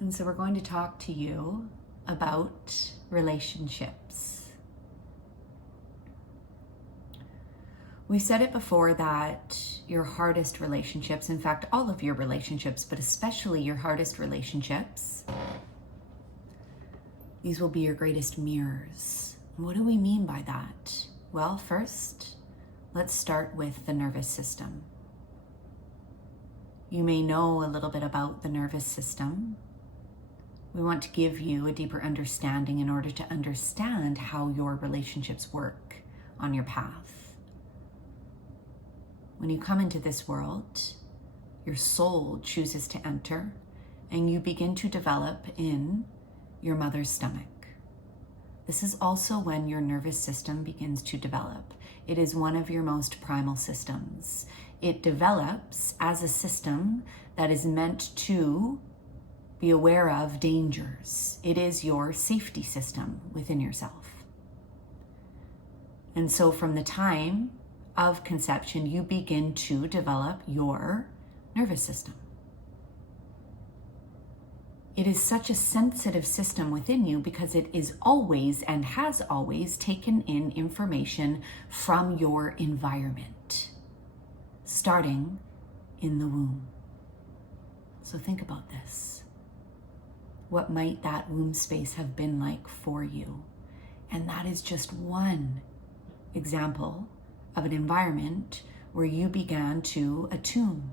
And so we're going to talk to you about relationships. We've said it before that your hardest relationships, in fact, all of your relationships, but especially your hardest relationships, these will be your greatest mirrors. What do we mean by that? Well, first, let's start with the nervous system. You may know a little bit about the nervous system. We want to give you a deeper understanding in order to understand how your relationships work on your path. When you come into this world, your soul chooses to enter, and you begin to develop in your mother's stomach. This is also when your nervous system begins to develop. It is one of your most primal systems. It develops as a system that is meant to be aware of dangers. It is your safety system within yourself. And so from the time of conception, you begin to develop your nervous system. It is such a sensitive system within you because it is always and has always taken in information from your environment, starting in the womb. So think about this. What might that womb space have been like for you? And that is just one example of an environment where you began to attune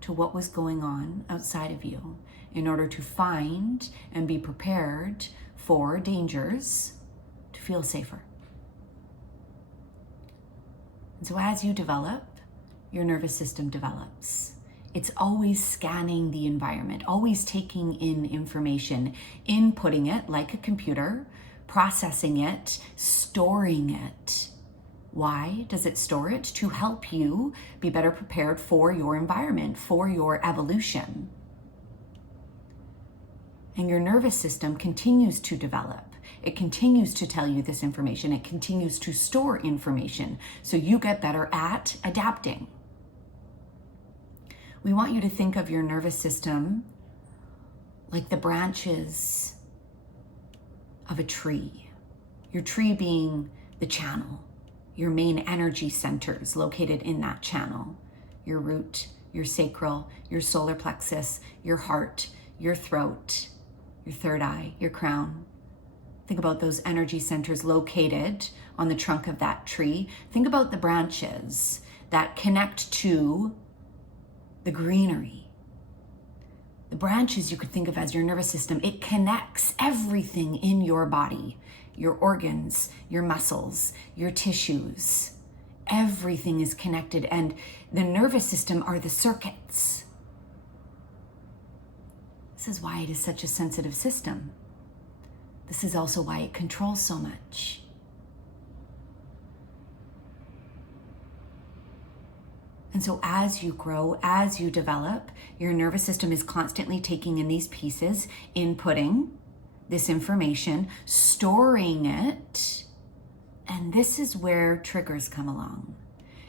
to what was going on outside of you in order to find and be prepared for dangers to feel safer. And so as you develop, your nervous system develops. It's always scanning the environment, always taking in information, inputting it like a computer, processing it, storing it. Why does it store it? To help you be better prepared for your environment, for your evolution. And your nervous system continues to develop. It continues to tell you this information. It continues to store information so you get better at adapting. We want you to think of your nervous system like the branches of a tree. Your tree being the channel, your main energy centers located in that channel. Your root, your sacral, your solar plexus, your heart, your throat, your third eye, your crown. Think about those energy centers located on the trunk of that tree. Think about the branches that connect to the greenery. The branches you could think of as your nervous system. It connects everything in your body, your organs, your muscles, your tissues. Everything is connected, and the nervous system are the circuits. This is why it is such a sensitive system. This is also why it controls so much. And so as you grow, as you develop, your nervous system is constantly taking in these pieces, inputting this information, storing it. And this is where triggers come along.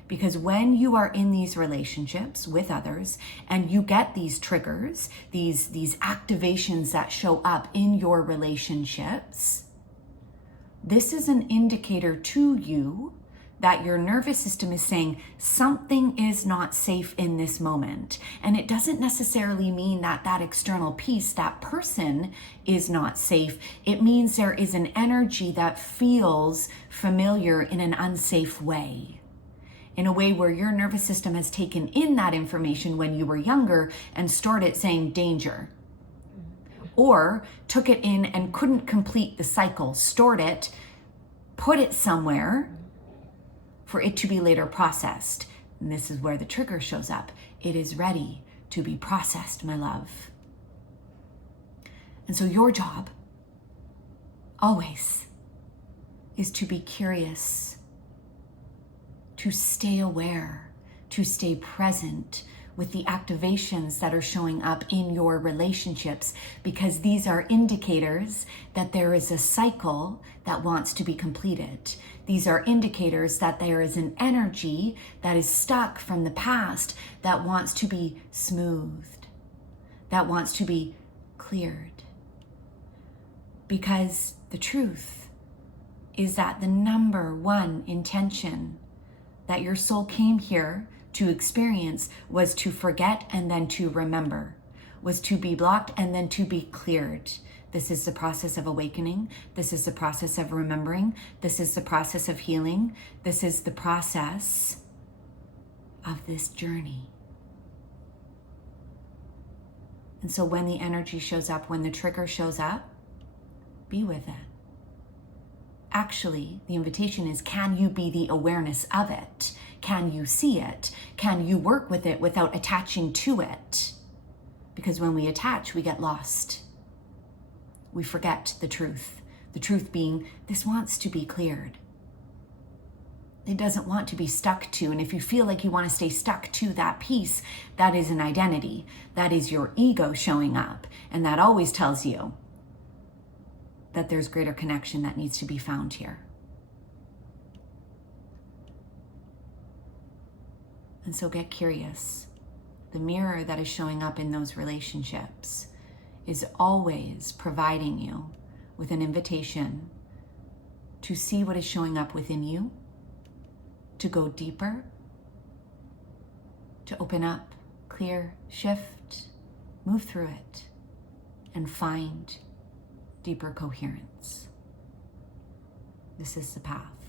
Because when you are in these relationships with others and you get these triggers, these activations that show up in your relationships, this is an indicator to you that your nervous system is saying something is not safe in this moment. And it doesn't necessarily mean that that external piece, that person is not safe. It means there is an energy that feels familiar in an unsafe way. In a way where your nervous system has taken in that information when you were younger and stored it saying danger. Or took it in and couldn't complete the cycle, stored it, put it somewhere for it to be later processed. And this is where the trigger shows up. It is ready to be processed, my love. And so your job always is to be curious, to stay aware, to stay present with the activations that are showing up in your relationships, because these are indicators that there is a cycle that wants to be completed. These are indicators that there is an energy that is stuck from the past that wants to be smoothed, that wants to be cleared. Because the truth is that the number one intention that your soul came here to experience was to forget and then to remember, was to be blocked and then to be cleared. This is the process of awakening. This is the process of remembering. This is the process of healing. This is the process of this journey. And so when the energy shows up, when the trigger shows up, be with it. Actually, the invitation is, can you be the awareness of it? Can you see it? Can you work with it without attaching to it? Because when we attach, we get lost. We forget the truth. The truth being, this wants to be cleared. It doesn't want to be stuck to. And if you feel like you want to stay stuck to that piece, that is an identity. That is your ego showing up. And that always tells you that there's greater connection that needs to be found here. And so get curious. The mirror that is showing up in those relationships is always providing you with an invitation to see what is showing up within you, to go deeper, to open up, clear, shift, move through it, and find deeper coherence. This is the path.